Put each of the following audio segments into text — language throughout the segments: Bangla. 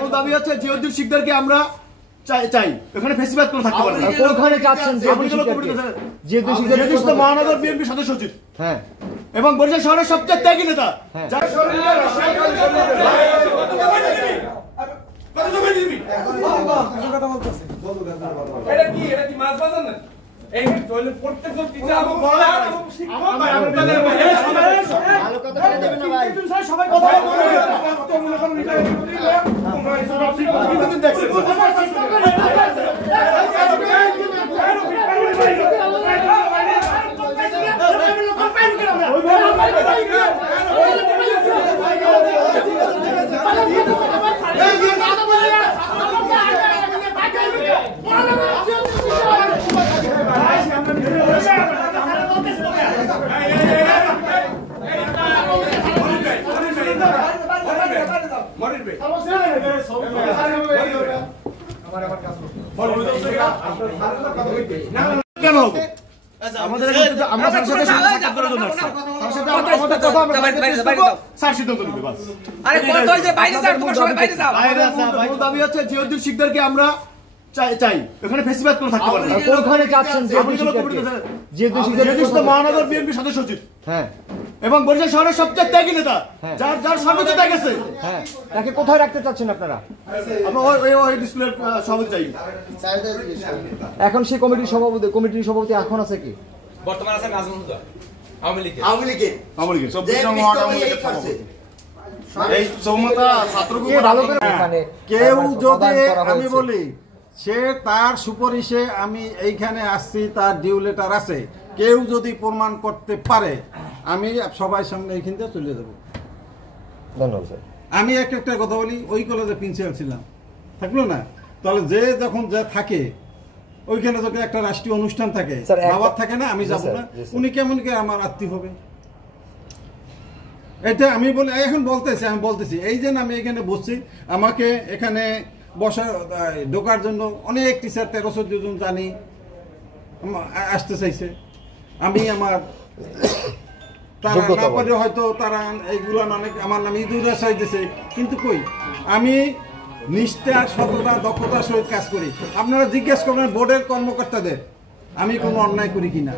মূল দাবি হচ্ছে জিয়াউদ্দিন শিকদারকে আমরা চাই এখানে ফেসিবাদ কোনো থাকতে পারে না। কোনখানে যাচ্ছেন জিয়াউদ্দিন শিকদার? মহানগর বিএনপি সদস্য সচিব, হ্যাঁ, এবং বরিশাল শহরের সবচেয়ে ত্যাগী নেতা। কেন হবে আমাদের আমরা সাথে করার জন্য মূল দাবি হচ্ছে জিয়াউদ্দিন শিকদারকে আমরা চাই এখানে ফেসিবাদ কোনো থাকতে পারে না। কোনখানে যাচ্ছেন জিয়াউদ্দিন শিকদার? মহানগর বিএনপি সদস্য সচিব, হ্যাঁ, এবং বরিশাল শহরের সবচেয়ে ত্যাগী নেতা, যার সর্বোচ্চ ত্যাগ আছে। হ্যাঁ, তাকে কোথায় রাখতে চাচ্ছেন আপনারা? আমরা ওই ডিসপ্লের সভাপতি চাই। এখন সেই কমিটির সভাপতি এখন আছে কি? বর্তমানে আছে নাজমুল হুদা, আওয়ামী লীগের এই চৌমাথা ছাত্র কেউ যদি আমি বলি সে তার সুপারিশে আমি এইখানে আসছি, তার ডিউ লেটার আছে, কেউ যদি প্রমাণ করতে পারে আমি সবাই সামনে এইখান থেকে চলে যাবো। ধন্যবাদ স্যার। আমি একটা কথা বলি, ওই কলেজে প্রিন্সিপাল ছিলাম, থাকলো না? তাহলে যে যখন যা থাকে ওইখানে যখন একটা রাষ্ট্রীয় অনুষ্ঠান থাকে, বাবার থাকে না, আমি যাবো না, উনি কেমন কে আমার আত্মীয় হবে? এটা আমি বলি, এখন আমি বলতেছি এই যে আমি এখানে বসছি, আমাকে এখানে ঢোকার জন্য অনেক টিচার 13-14 জন জানি আসতে চাইছে। আমি আমার তারা হয়তো তারা এইগুলো অনেক আমার নামে ইদুরা চাইতেছে, কিন্তু কই আমি নিষ্ঠা, সততা, দক্ষতার সহিত কাজ করি। আপনারা জিজ্ঞেস করবেন বোর্ডের কর্মকর্তাদের আমি কোনো অন্যায় করি কিনা।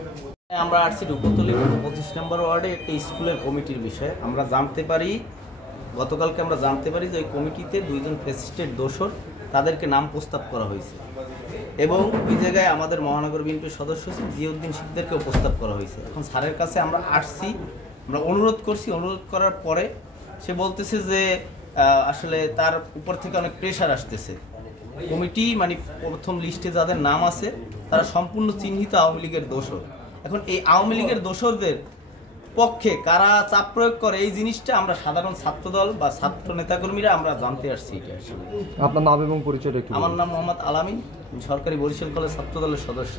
আমরা আসছি রূপতলী 25 নম্বর ওয়ার্ডে একটা স্কুলের কমিটির বিষয়ে আমরা জানতে পারি, গতকালকে আমরা জানতে পারি যে ওই কমিটিতে 2 জন ফ্যাসিস্টের দোসর, তাদেরকে নাম প্রস্তাব করা হয়েছে, এবং ওই জায়গায় আমাদের মহানগর বিএনপির সদস্য জিয়াউদ্দিন শিকদারকেও প্রস্তাব করা হয়েছে। এখন স্যারের কাছে আমরা আসছি, আমরা অনুরোধ করছি, অনুরোধ করার পরে সে বলতেছে যে আসলে তার উপর থেকে অনেক প্রেশার আসতেছে। কমিটি মানে প্রথম লিস্টে যাদের নাম আছে তারা সম্পূর্ণ চিহ্নিত আওয়ামী লীগের দোসর। এখন এই আওয়ামী লীগের দোসরদের পক্ষে কারা চাপ প্রয়োগ করে এই জিনিসটা আমরা সাধারণ ছাত্রদল বা ছাত্র নেতাকর্মীরা আমরা জানতে আসছি। এটা আসলে আপনার নাম এবং পরিচয় একটু। আমার নাম মোহাম্মদ আলামিন, সরকারি বরিশাল কলেজ ছাত্রদলের সদস্য।